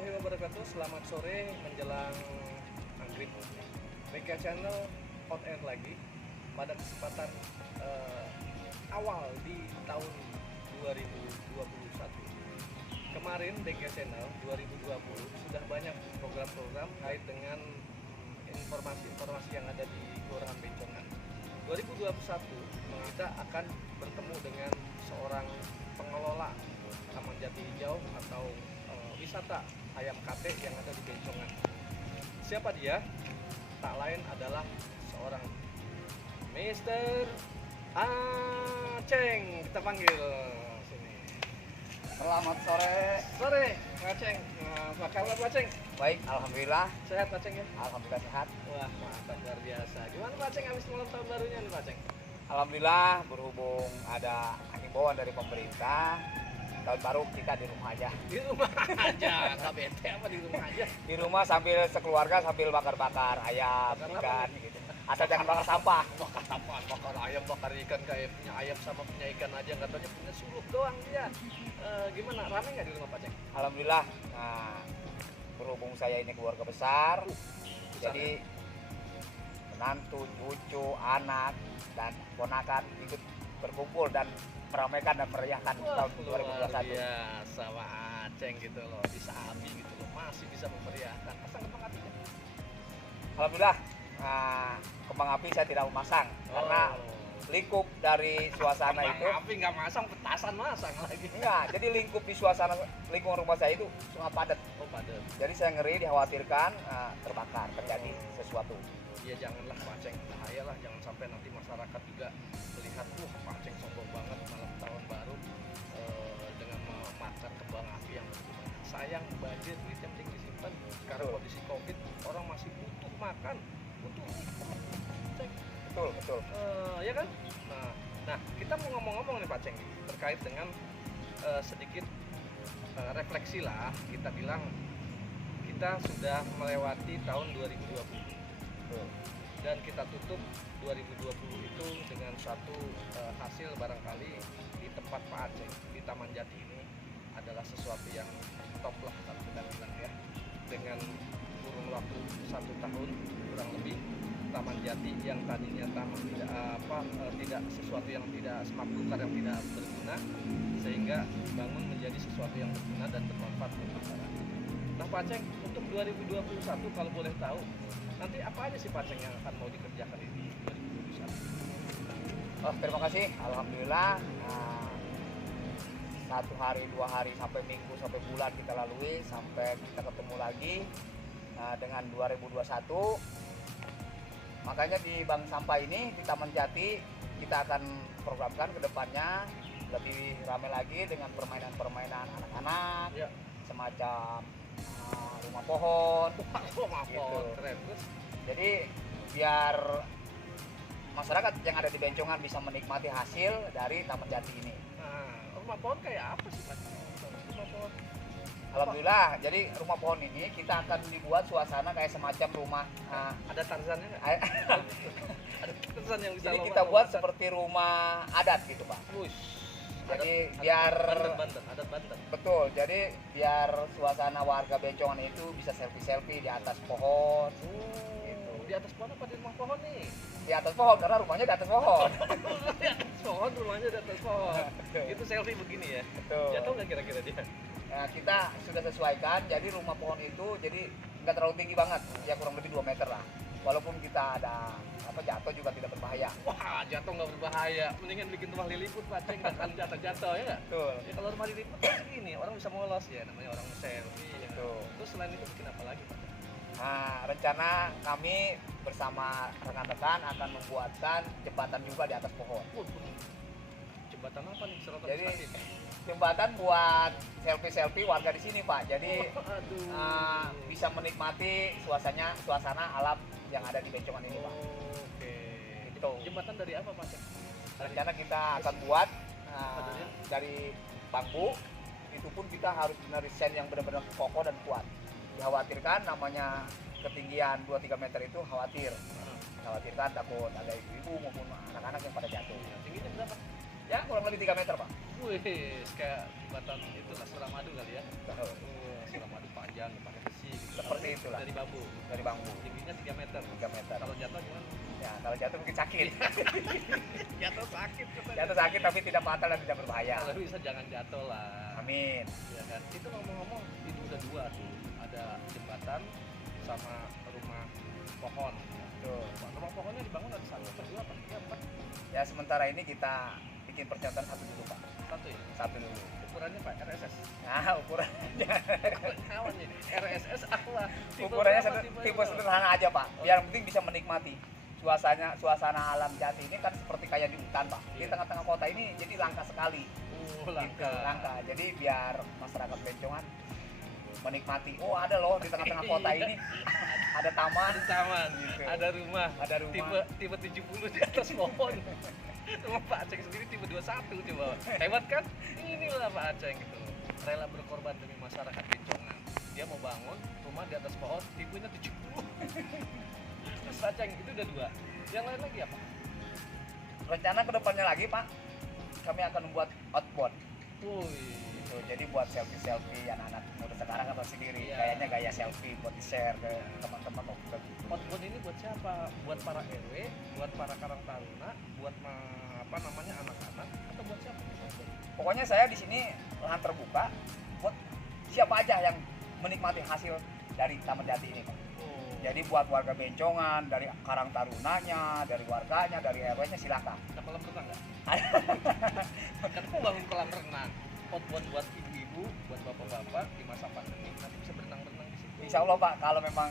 warahmatullahi wabarakatuh. Selamat sore menjelang maghrib. BK Channel on air lagi pada kesempatan awal di tahun 2021. Kemarin BK Channel 2020 sudah banyak program-program kait dengan informasi-informasi yang ada di Kelurahan Bencongan. 2021 kita akan bertemu dengan seorang pengelola Taman Jati Hijau atau wisata ayam kate yang ada di Bencongan. Siapa dia? Tak lain adalah seorang Mister Aceng, kita panggil sini. Selamat sore. Sore, Pak Aceng. Apa kabar Pak Aceng? Baik, alhamdulillah. Sehat Pak Aceng ya? Alhamdulillah sehat. Wah, mantap luar biasa. Gimana Pak Aceng habis malam tahun barunya nih Pak Aceng? Alhamdulillah berhubung ada himbauan dari pemerintah, tahun baru kita di rumah aja. Di rumah aja, nggak bete apa di rumah aja? Di rumah sambil sekeluarga sambil bakar-bakar ayam, Bakar ikan apa? gitu. Asal jangan bakar sampah. Bakar apaan? Bakar ayam, bakar ikan, kayak punya ayam sama punya ikan aja, katanya punya suluk doang dia. Gimana, rame nggak di rumah Pak Ceng? Alhamdulillah. Nah, berhubung saya ini keluarga besar, jadi menantu, cucu, anak dan ponakan ikut berkumpul dan meramaikan dan meriahkan tahun luar 2021. biasa Pak Aceng gitu loh, bisa abi gitu loh, masih bisa memeriahkan. Pasang kembang apinya? Alhamdulillah, kembang api saya tidak memasang karena lingkup dari suasana itu kembang api nggak masang, petasan masang lagi. enggak. Jadi lingkup di suasana lingkungan rumah saya itu sangat padat. Oh padat. Jadi saya ngeri dikhawatirkan terbakar, terjadi sesuatu. Ya janganlah Pak Aceng, bahaya lah, jangan sampai nanti masyarakat juga melihat Pak Aceng sombong banget malam tahun baru dengan memakan kembang api yang begitu banyak. Sayang, banjir, duitnya mending disimpan. Sekarang kondisi Covid, orang masih butuh makan, butuh Ceng. Betul. Ya kan? Nah, kita mau ngomong-ngomong nih Pak Ceng terkait dengan sedikit refleksi lah. Kita bilang kita sudah melewati tahun 2020 dan kita tutup 2020 itu dengan satu hasil barangkali di tempat Pak Aceng di Taman Jati ini adalah sesuatu yang top lah kalau kita bilang ya, dengan kurun waktu 1 tahun kurang lebih Taman Jati yang tadinya taman tidak sesuatu yang tidak semak belukar, yang tidak berguna, sehingga bangun menjadi sesuatu yang berguna dan bermanfaat untuk masyarakat. Nah Pak Aceng, untuk 2021 kalau boleh tahu nanti apa aja sih Pak Aceng yang akan mau dikerjakan di 2021? Terima kasih. Alhamdulillah, 1 hari, 2 hari sampai minggu sampai bulan kita lalui sampai kita ketemu lagi dengan 2021. Makanya di bank sampah ini di Taman Jati kita akan programkan ke depannya lebih ramai lagi dengan permainan-permainan anak-anak, Ya. semacam rumah pohon. Rumah Gitu. pohon keren. Terus Jadi biar masyarakat yang ada di Bencongan bisa menikmati hasil dari Taman Jati ini. rumah pohon kayak apa sih Pak? Rumah pohon Alhamdulillah, jadi rumah pohon ini kita akan dibuat suasana kayak semacam rumah. ada Tarzannya nggak? Ada Tarzan yang bisa Jadi lompat- kita buat lompatan. seperti rumah adat gitu Pak. Wush. Jadi Adat- biar adat Banten. betul, jadi biar suasana warga Bencongan itu bisa selfie-selfie di atas pohon. Gitu. Di atas pohon apa di rumah pohon nih? Di atas pohon karena rumahnya di atas pohon. Di atas pohon, rumahnya di atas pohon. Itu selfie begini ya. Betul. Jatuh nggak kira-kira dia? Nah, kita sudah sesuaikan, jadi rumah pohon itu jadi nggak terlalu tinggi banget, ya kurang lebih 2 meter lah. Walaupun kita ada jatuh juga tidak berbahaya. Wah, jatuh nggak berbahaya. Mendingan bikin rumah liliput Pak Ceng, nggak akan jatuh-jatuh ya nggak? Betul. Ya kalau rumah liliput kan gini, orang bisa molos ya, namanya orang selfie. Ya. Betul. Terus selain itu bikin apa lagi Pak Ceng? Nah, rencana kami bersama rekan-rekan akan membuatkan jembatan juga di atas pohon. Jembatan apa nih? Serotan Jadi, Stasiun? Jembatan buat selfie-selfie warga di sini Pak. Jadi Aduh. bisa menikmati suasana alam yang ada di Bencongan ini Pak. Oke. Gitu. Jembatan dari apa Pak Ceng? Rencana kita akan buat dari bambu. Itu pun kita harus benar desain yang benar-benar kokoh dan kuat. Dikhawatirkan namanya ketinggian 2-3 meter itu khawatirkan takut ada ibu-ibu maupun anak-anak yang pada jatuh. Tingginya berapa? Ya kurang lebih 3 meter Pak. Wih, kayak jembatan itu lah Suramadu kali ya. Suramadu panjang. jangan pakai besi gitu. Seperti itulah. Dari bambu. Dari bambu Tingginya 3 meter. 3 meter. Kalau jatuh gimana? Ya, kalau jatuh mungkin sakit. Jatuh sakit katanya. Jatuh sakit tapi tidak fatal dan tidak berbahaya. Kalau bisa jangan jatuh lah. Amin. Ya kan. Itu ngomong-ngomong itu udah 2 tuh. Ada jembatan sama rumah pohon. Tuh. Rumah pohonnya dibangun ada 1 atau 2 apa 3 4? Ya sementara ini kita bikin percontohan 1 dulu Pak. 1 ya. 1 dulu. Ukurannya Pak RSS. Nah ukurannya Kawan nih. RSS aku lah. ukurannya tipe sederhana aja Pak. Biar penting bisa menikmati suasana alam Jati ini kan seperti kayak di hutan Pak. Di tengah-tengah kota ini jadi langka sekali. Langka. Gitu, langka. Jadi biar masyarakat Bencongan menikmati. Oh ada loh di tengah-tengah kota ini ada taman, Ada taman, Gitu. ada rumah. ada rumah. Tipe 70 di atas pohon. Rumah Pak Aceng sendiri tipe 21 coba. Hebat kan? Inilah Pak Aceng gitu. Rela berkorban demi masyarakat Bencongan. Dia mau bangun rumah di atas pohon, tipenya 70. Terus Pak Aceng itu udah 2. Yang lain lagi apa? Rencana kedepannya lagi Pak, kami akan membuat outbound. Wih. Gitu. Jadi buat selfie anak-anak muda sekarang atau sendiri, Iya. kayaknya gaya selfie buat di share ke teman-teman gitu. Outbound ini buat siapa? Buat para RW, buat para karang taruna, buat anak-anak, atau buat siapa? Pokoknya saya di sini lahan terbuka buat siapa aja yang menikmati hasil dari Taman Jati ini Pak. Oh. Jadi buat warga Bencongan, dari karang tarunanya, dari warganya, dari RW-nya silakan. Ada kolam renang nggak? Kan mau bangun kolam renang. Outbound buat ibu-ibu, buat bapak-bapak di masa pandemi nanti bisa berenang-berenang di situ. Insya Allah Pak, kalau memang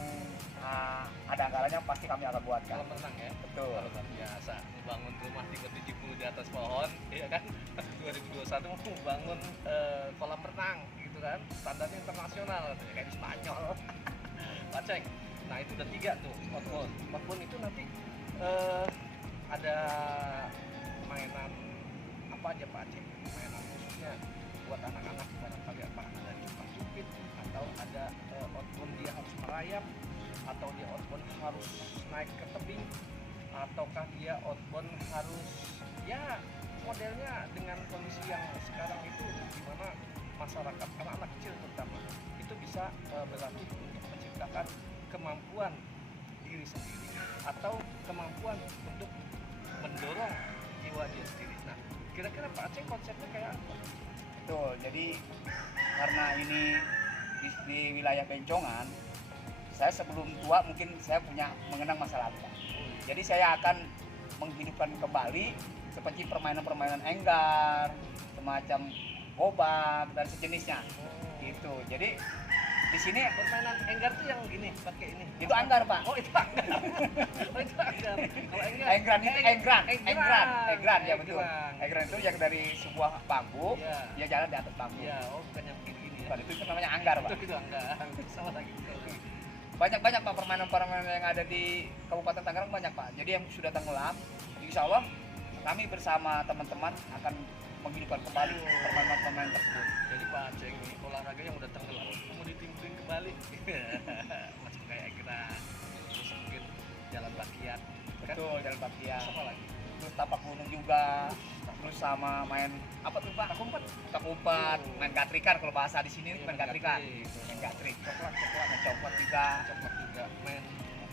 ada anggarannya pasti kami akan buatkan. Kolam renang ya. Betul. Kalau luar biasa, bangun rumah tipe 70 di atas pohon, ya kan? 2021 mau bangun kolam renang, gitu kan? Standarnya internasional, kayak di Spanyol. Pak Ceng, nah itu udah 3 tuh, outbound. Outbound itu nanti ada mainan apa aja Pak Ceng? Mainan khususnya buat anak-anak barangkali apa? Ada cupang-cupit atau ada outbound dia harus merayap, atau dia outbound harus naik ke tebing, ataukah dia outbound harus ya modelnya dengan kondisi yang sekarang itu di mana masyarakat anak-anak kecil terutama itu bisa berlatih untuk menciptakan kemampuan diri sendiri atau kemampuan untuk mendorong jiwa dia sendiri. Nah, kira-kira Pak Aceh konsepnya kayak apa? Betul. Jadi karena ini di wilayah Bencongan, saya sebelum tua mungkin saya punya mengenang masa lalu Pak. Jadi saya akan menghidupkan kembali seperti permainan-permainan enggar, semacam gobak dan sejenisnya. Gitu. Jadi di sini Permainan enggar tuh yang gini, pakai ini. itu anggar Pak. Oh, itu anggar. Oh, itu anggar. Kalau enggar. Engran itu engran ya betul. Enggrang. Engran itu yang dari sebuah bambu, Iya. dia jalan di atas bambu. Iya, oh bukan yang begini ya. Bukan, itu namanya anggar Pak. Itu anggar. Sama lagi. Banyak Pak permainan-permainan yang ada di Kabupaten Tangerang banyak Pak. Jadi yang sudah tenggelam, insya Allah kami bersama teman-teman akan menghidupkan kembali permainan-permainan tersebut. Jadi Pak Aceh ini olahraga yang udah tenggelam mau ditimbulin kembali. Masih kayak kita terus mungkin jalan bakian. Kan? Betul, jalan Bakian. Apa lagi? Terus tapak gunung juga. Terus sama main apa tuh Pak? Tak umpat, main gatrikan kalau bahasa di sini Iya, main main gatrikan. gatrik. Main gatrik. Coklat. Main coklat juga. Coklat juga. Main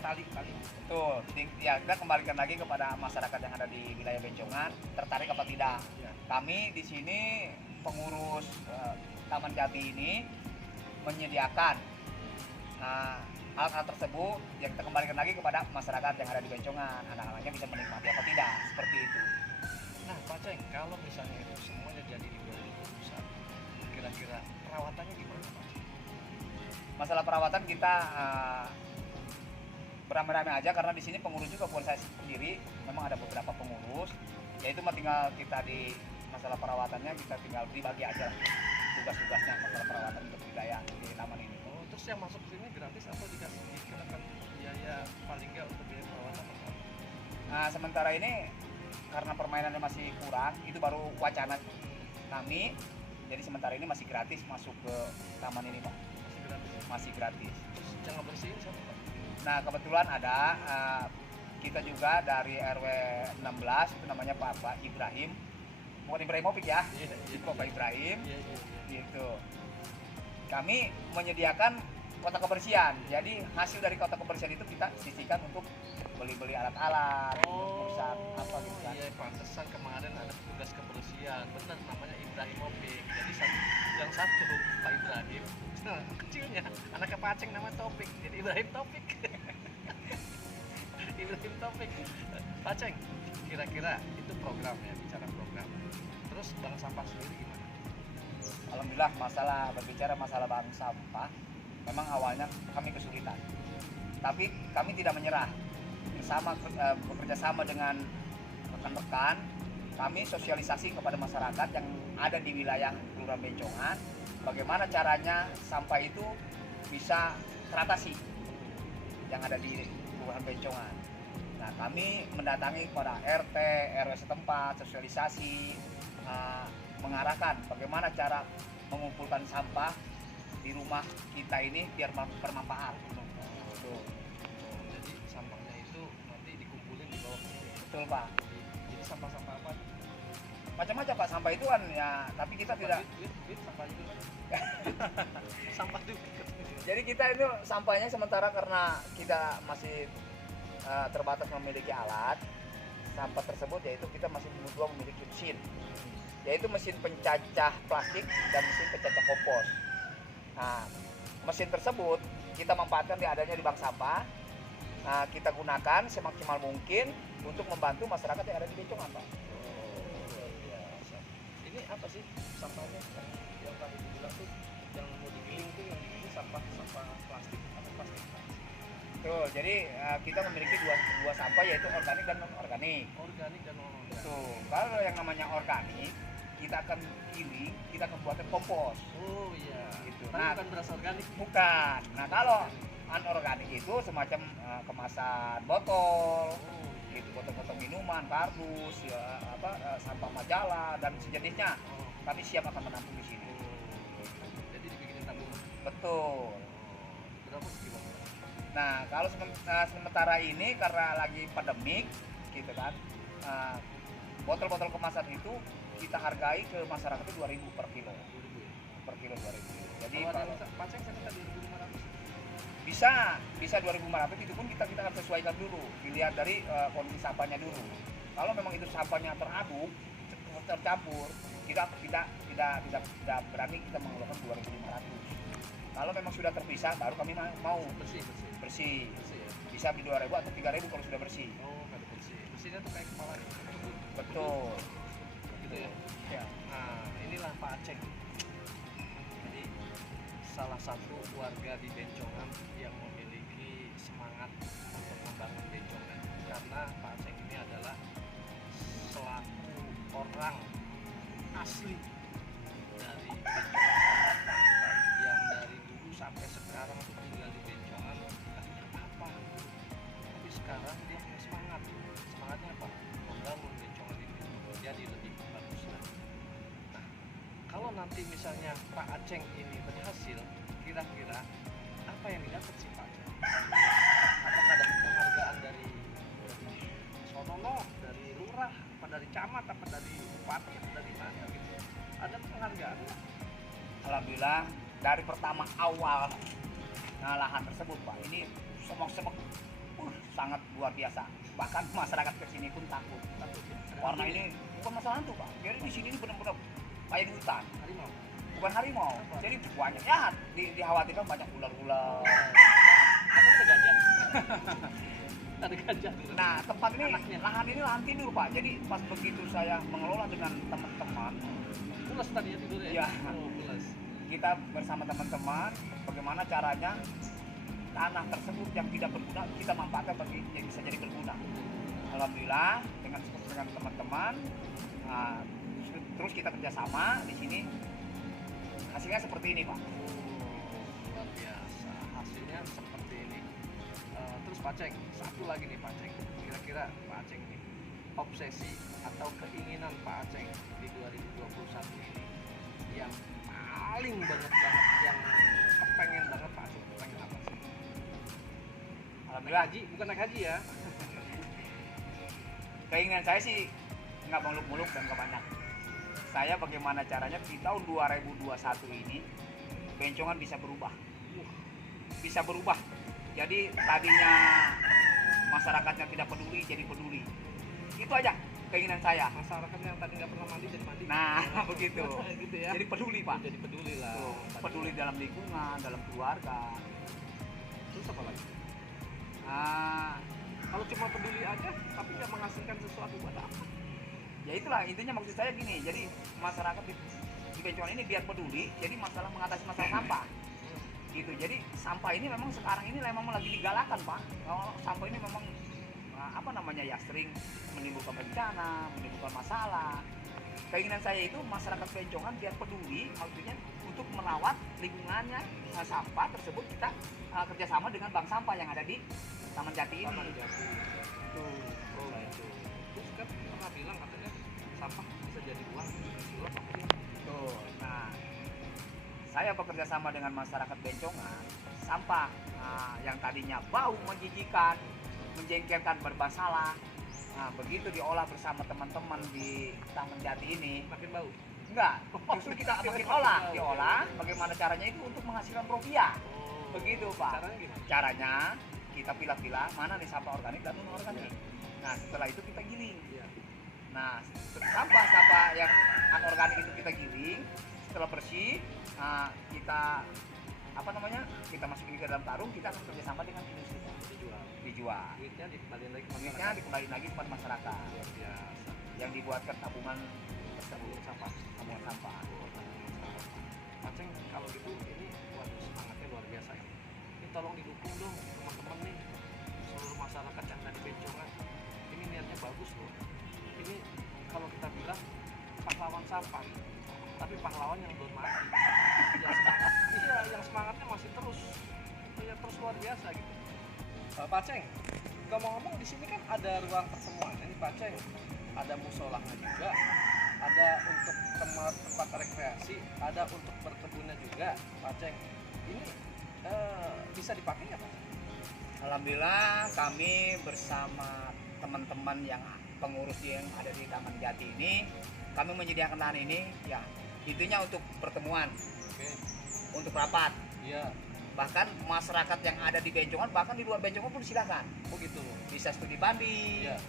tali. Betul. Ya kita kembalikan lagi kepada masyarakat yang ada di wilayah Bencongan, tertarik apa tidak? Ya. Kami di sini pengurus Taman Jati ini menyediakan hal-hal tersebut yang kita kembalikan lagi kepada masyarakat yang ada di Bencongan. Anak-anaknya bisa menikmati apa tidak? Seperti itu. Nah, Pak Ceng, kalau misalnya itu semuanya jadi di 2021, kira-kira perawatannya gimana Pak Ceng? Masalah perawatan kita beramai-ramai aja karena di sini pengurus juga bukan saya sendiri, memang ada beberapa pengurus. Yaitu tinggal kita di masalah perawatannya kita tinggal dibagi aja lah tugas-tugasnya masalah perawatan untuk wilayah di taman ini. Oh, terus yang masuk ke sini gratis atau dikasih dikenakan biaya paling nggak untuk biaya perawatan? Nah, sementara ini karena permainannya masih kurang, itu baru wacana kami. Jadi sementara ini masih gratis masuk ke taman ini Pak. Masih gratis ya? Masih gratis. Terus jangan bersihin siapa Pak? Nah kebetulan ada kita juga dari RW 16 itu namanya Pak Ibrahim. Bukan Ibrahimovic ya, Iya, itu Pak Ibrahim. Iya. Gitu. Kami menyediakan kota kebersihan. Jadi hasil dari kota kebersihan itu kita sisihkan untuk beli-beli alat-alat, rusak apa gitu kan. Iya, pantesan kemarin ada petugas kebersihan, benar namanya Ibrahimovic. Jadi yang satu Pak Ibrahim, nah, kecilnya anaknya Pak Aceng nama Topik, jadi Ibrahim Topik. Ibrahim Topik. Pak Aceng, kira-kira itu program ya, bicara program. Terus bank sampah sendiri gimana? Alhamdulillah berbicara masalah bank sampah, memang awalnya kami kesulitan. Tapi kami tidak menyerah. Bekerja sama dengan rekan-rekan, kami sosialisasi kepada masyarakat yang ada di wilayah Kelurahan Bencongan, bagaimana caranya sampah itu bisa teratasi yang ada di Kelurahan Bencongan. Nah, kami mendatangi kepada RT, RW setempat, sosialisasi, mengarahkan bagaimana cara mengumpulkan sampah di rumah kita ini biar bermanfaat. Jadi sampahnya itu nanti dikumpulin di bawah sini. Betul Pak. Jadi sampah-sampah apa? Macam-macam Pak sampah itu kan ya, tapi kita Sampah tidak. duit, sampah itu. Sampah duit. Jadi kita itu sampahnya sementara karena kita masih terbatas memiliki alat sampah tersebut, yaitu kita masih berdua memiliki mesin, yaitu mesin pencacah plastik dan mesin pencacah kompos. Nah, mesin tersebut kita manfaatkan adanya di bank sampah. Nah, kita gunakan semaksimal mungkin untuk membantu masyarakat yang ada di Bencongan, Pak. Luar biasa. Ini apa sih sampahnya yang tadi dibilang tuh, yang mau digiling tuh, yang digiling sampah plastik atau plastik? Betul. Jadi kita memiliki dua sampah, yaitu organik dan non organik. Organik dan non organik. Betul. Kalau yang namanya organik, kita akan giling, kita akan buatkan kompos. Oh iya. Gitu. Tapi Nah, bukan beras organik. bukan. Nah, kalau anorganik itu semacam kemasan botol, Oh iya. gitu, botol-botol minuman, kardus, ya, sampah majalah dan sejenisnya. Oh. Kami siap akan menampung di sini. Jadi dibikinin tabungan. Betul. Berapa kilo? Nah, kalau sementara ini karena lagi pandemik, gitu kan, botol-botol kemasan itu kita hargai ke masyarakat itu 2.000 per kilo. 20.000 ya? Per kilo 2.000. Jadi Kalau ada kalau yang pacek saya minta 2.500. bisa 2.500, itu pun kita akan sesuaikan dulu, dilihat dari kondisi sampahnya dulu. Kalau memang itu sampahnya teraduk, tercampur, kita tidak berani kita mengeluarkan 2.500. Kalau memang sudah terpisah, baru kami mau Bersih. bersih. Ya. Bisa di 2.000 atau 3.000 kalau sudah bersih. Oh, kada bersih. Bersihnya tuh kayak kepala gitu. Betul. Gitu ya. Ya. Nah, inilah Pak Aceng. Jadi salah satu warga di Bencongan yang memiliki semangat untuk membangun Bencongan, karena Pak Aceng ini adalah selaku orang asli dari Bencongan yang dari dulu sampai sekarang tinggal di Bencongan nggak punya apa-apa, tapi sekarang dia punya semangatnya apa? Membangun Bencongan ini menjadi lebih bagus lagi. Nah, kalau nanti misalnya Pak Aceng ini berhasil, kira-kira apa yang didapat sih Pak Aceng? Apakah ada penghargaan dari Sonono, dari lurah, apa dari camat, apa dari bupati, apa dari mana gitu? Ada penghargaan nggak? Alhamdulillah dari pertama awal lahan tersebut Pak, ini semak-semak sangat luar biasa. Bahkan masyarakat kesini pun takut. Karena ini bukan masalah hantu Pak. Jadi di sini ini benar-benar kayak di hutan. Harimau. Bukan harimau. Jadi banyak ya dikhawatirkan banyak ular-ular. Apa ada gajah? Ada gajah. Nah, tempat ini Anaknya. lahan ini lahan tidur Pak. Jadi pas begitu saya mengelola dengan teman-teman, Pulas tadi ya tidurnya? Iya. Oh, pulas. kita bersama teman-teman bagaimana caranya tanah tersebut yang tidak berguna kita manfaatkan bagi yang bisa jadi berguna. Alhamdulillah dengan teman-teman, terus kita kerjasama di sini, hasilnya seperti ini Pak. Luar biasa, hasilnya seperti ini. Terus Pak Aceng, satu lagi nih Pak Aceng, kira-kira Pak Aceng ini obsesi atau keinginan Pak Aceng di 2021 ini yang paling banget yang kepengen banget Pak Aceng, kepengen apa sih? Alhamdulillah Haji, bukan naik haji ya? keinginan saya sih nggak muluk-muluk dan nggak banyak. Saya bagaimana caranya di tahun 2021 ini Bencongan bisa berubah. bisa berubah. Jadi tadinya masyarakatnya tidak peduli jadi peduli. Itu aja keinginan saya. Masyarakat yang tadi nggak pernah mandi jadi mandi. Nah, begitu. Gitu ya. Jadi peduli, Pak. Jadi peduli lah. Tuh, peduli dalam lingkungan, dalam keluarga. Terus apa lagi? Ah, Kalau cuma peduli aja tapi nggak menghasilkan sesuatu buat apa? ya itulah intinya, maksud saya gini. Jadi masyarakat di Bencongan ini biar peduli. Jadi mengatasi masalah sampah. Gitu. Jadi sampah ini memang sekarang ini memang lagi digalakan, Pak. Kalau sampah ini memang apa namanya ya, sering menimbulkan bencana, menimbulkan masalah. Keinginan saya itu masyarakat Bencongan biar peduli, maksudnya untuk merawat lingkungannya, sampah tersebut kita kerjasama dengan bank sampah yang ada di Taman Jati ini. Taman Jati. Tuh. Oh gitu. Terus kan pernah bilang katanya sampah bisa jadi uang. Sulap apa sih? Tuh. Nah, saya bekerja sama dengan masyarakat Bencongan, sampah yang tadinya bau menjijikan, menjengkelkan, bermasalah, nah, begitu diolah bersama teman-teman di Taman Jati ini, Makin bau. enggak, justru kita makin diolah, bagaimana caranya itu untuk menghasilkan rupiah. Oh. Begitu, Pak. Caranya gimana? Caranya kita pilah-pilah mana nih sampah organik dan non organik. Nah, setelah itu kita giling. Iya. Nah, sampah-sampah yang anorganik itu kita giling, setelah bersih, kita apa namanya? Kita masukin ke dalam karung, kita akan kerjasama dengan industri dijual. Duitnya dikembaliin lagi ke Duitnya masyarakat. dikembaliin lagi kepada masyarakat Luar biasa. yang dibuatkan tabungan Tabungan sampah. tabungan sampah. Aceng, kalau gitu ini waduh semangatnya luar biasa ya. Ini tolong didukung dong teman-teman nih, seluruh masyarakat yang ada di Bencongan. Ini niatnya bagus loh. Ini kalau kita bilang pahlawan sampah, tapi pahlawan yang belum mati. Yang semangat, iya, yang semangatnya masih terus, ya terus luar biasa gitu. Pak Ceng, ngomong-ngomong di sini kan ada ruang pertemuan ini Pak Ceng, ada musolahnya juga, ada untuk tempat rekreasi, ada untuk berkebunnya juga, Pak Ceng. Ini bisa dipakai nggak Pak Ceng? Alhamdulillah kami bersama teman-teman yang pengurus yang ada di Taman Jati ini, kami menyediakan lahan ini ya intinya untuk pertemuan, Oke, untuk rapat. iya, Bahkan masyarakat yang ada di Bencongan, bahkan di luar Bencongan pun silakan. oh gitu. Bisa studi banding, Iya.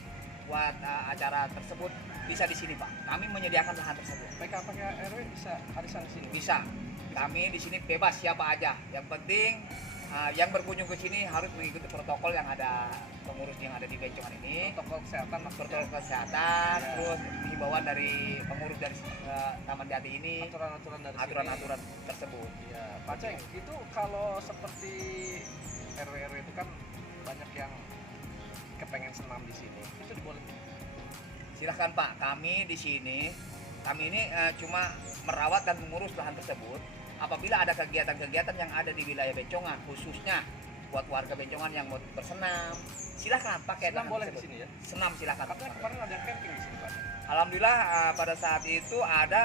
buat acara tersebut bisa di sini, Pak. Kami menyediakan lahan tersebut. PKPK RW bisa arisan di sini. Bisa. Kami di sini bebas siapa aja. Yang penting yang berkunjung ke sini harus mengikuti protokol yang ada pengurus yang ada di Bencongan ini. Protokol kesehatan, Protokol kesehatan, Ya. terus himbauan dari pengurus dari Taman Jati ini, aturan-aturan dari aturan-aturan tersebut. sini. Ya, Pak Ceng, itu kalau seperti RW itu kan banyak yang kepengen senam di sini, itu dibolehin. Silahkan Pak, kami di sini, kami ini cuma merawat dan mengurus lahan tersebut. Apabila ada kegiatan-kegiatan yang ada di wilayah Bencongan, khususnya buat warga Bencongan yang mau bersenam, silahkan pakai Senam lahan boleh di tersebut. sini ya. Senam silahkan. Katanya kemarin ada yang camping di sini Pak Ceng. Alhamdulillah pada saat itu ada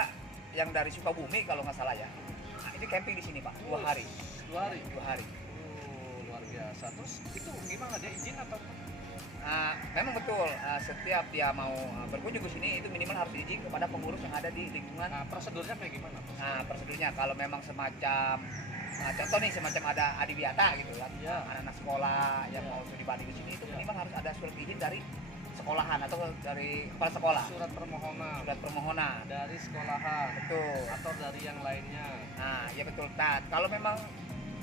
yang dari Sukabumi kalau nggak salah ya. Nah, ini camping di sini Pak, 2 hari. 2 hari. 2 hari. Oh, luar biasa. Terus itu gimana, dia izin atau Memang betul, setiap dia mau berkunjung ke sini itu minimal harus izin kepada pengurus yang ada di lingkungan. nah, prosedurnya kayak gimana? Nah, prosedurnya kalau memang semacam contoh nih semacam ada adiwiata gitu ya, Iya. anak-anak sekolah yang Iya. mau studi banding di sini itu Iya. minimal harus ada surat izin dari sekolahan atau dari kepala sekolah, Surat permohonan surat permohonan. dari sekolahan Betul. atau dari yang lainnya. Nah, ya betul. Nah, kalau memang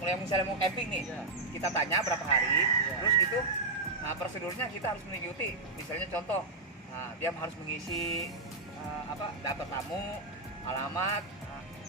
mulai misalnya mau camping nih, Iya. kita tanya berapa hari, Iya. terus itu prosedurnya kita harus mengikuti. Misalnya contoh, dia harus mengisi data tamu, alamat,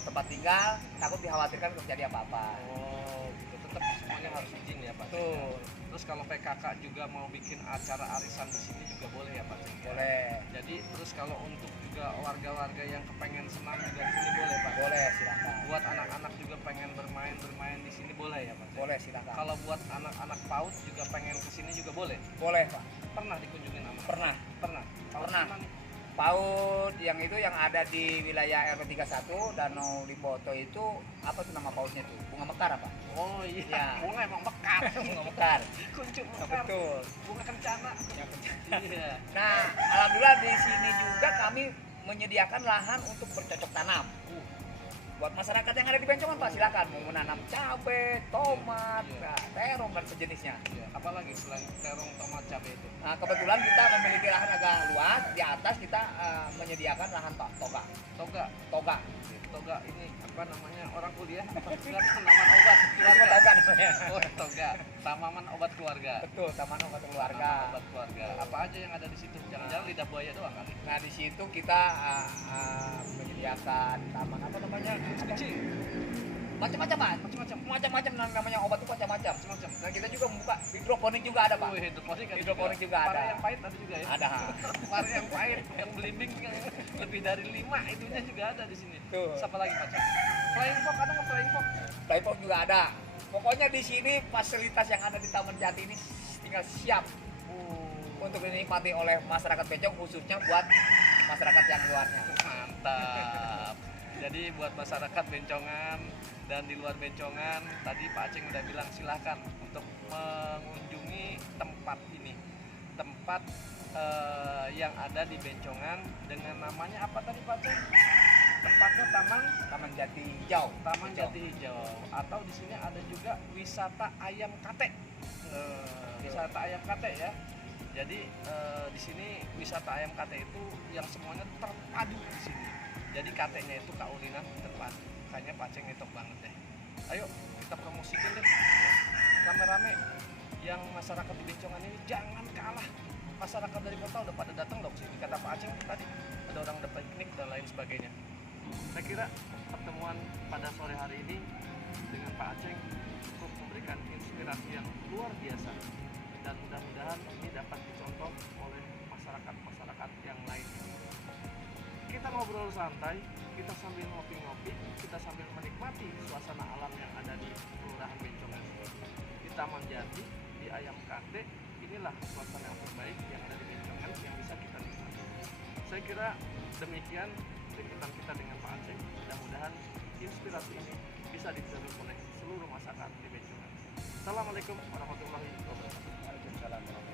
tempat tinggal, takut dikhawatirkan terjadi apa-apa. Oh, gitu. Tetap semuanya harus izin ya Pak. Betul. Terus kalau PKK juga mau bikin acara arisan di sini juga boleh ya Pak Ceng? Boleh. Jadi terus kalau untuk juga warga-warga yang kepengen senam juga di sini boleh Pak? Boleh, silakan. Buat anak-anak juga pengen bermain di sini boleh ya Pak Ceng? Boleh, silakan. Kalau buat anak-anak PAUD juga pengen ke sini juga boleh? Boleh, Pak. Pernah dikunjungin anak? Pernah. Pernah. PAUD Pernah. mana nih? PAUD yang itu yang ada di wilayah RW 31 Danau Liboto itu apa tuh nama PAUDnya tuh? Bunga Mekar apa? Oh iya, Ya. bunga emang mekar. Bunga Mekar. Kuncup Nah, mekar. betul. Bunga kencana. Iya. Nah, alhamdulillah di sini juga kami menyediakan lahan untuk bercocok tanam. buat masyarakat yang ada di Bencongan Pak, silakan mau menanam cabai, tomat, Iya. nah, terong dan sejenisnya. Ya, apalagi selain terong, tomat, cabai itu? Nah, kebetulan kita memiliki lahan agak luas, di atas kita menyediakan lahan toga. Toga, Toga. toga ini apa namanya, orang kuliah kan tanaman obat Toga keluarga. namanya. Oh, toga, tanaman obat keluarga. Betul, taman obat keluarga. Tanaman obat keluarga. Apa aja yang ada di situ? Jangan-jangan lidah buaya doang kali? Nah, di situ kita menyediakan taman apa namanya? Kecil, Macam-macam, Pak. macam-macam. Macam-macam namanya obat itu macam-macam. Macam-macam. Nah, kita juga membuka hidroponik juga ada, Pak. Oh, hidroponik ada Hidroponik juga Pare ada. yang pahit ada juga ya? Ada. Pare yang pahit, yang belimbing yang lebih dari 5 itunya juga ada di sini. Tuh. Siapa lagi Pak Ceng? Flying fox ada nggak flying fox? Playpok juga ada. Pokoknya di sini fasilitas yang ada di Taman Jati ini tinggal siap untuk dinikmati oleh masyarakat Bencong, khususnya buat masyarakat yang luarnya. Mantap. Jadi buat masyarakat Bencongan dan di luar Bencongan, tadi Pak Aceng udah bilang silahkan untuk mengunjungi tempat ini. Tempat yang ada di Bencongan dengan namanya apa tadi Pak Aceng? Tempatnya Taman Jati Hijau. Taman Jati Hijau. Atau di sini ada juga wisata ayam kate. Wisata ayam kate ya. Jadi di sini wisata ayam kate itu yang semuanya terpadu di sini. Jadi katenya itu Kak Ulina terpadu. Kayaknya Pak Ceng ngetok banget deh. Ayo kita promosikan deh. Rame-rame yang masyarakat di Bencongan ini jangan kalah. Masyarakat dari kota udah pada datang loh sini. Kata Pak Aceng tadi ada orang udah piknik dan lain sebagainya. Saya kira pertemuan pada sore hari ini dengan Pak Aceng cukup memberikan inspirasi yang luar biasa dan mudah-mudahan ini dapat dicontoh oleh masyarakat-masyarakat yang lain. Kita ngobrol santai, kita sambil ngopi-ngopi, kita sambil menikmati suasana alam yang ada di Kelurahan Bencongan, di Taman Jati, di Ayam Kate. Inilah suasana yang terbaik yang ada di Bencongan yang bisa kita nikmati. Saya kira demikian liputan kita dengan Pak Aceng. Mudah-mudahan inspirasi ini bisa diterima oleh seluruh masyarakat di Bencongan. Assalamualaikum warahmatullahi wabarakatuh. Waalaikumsalam.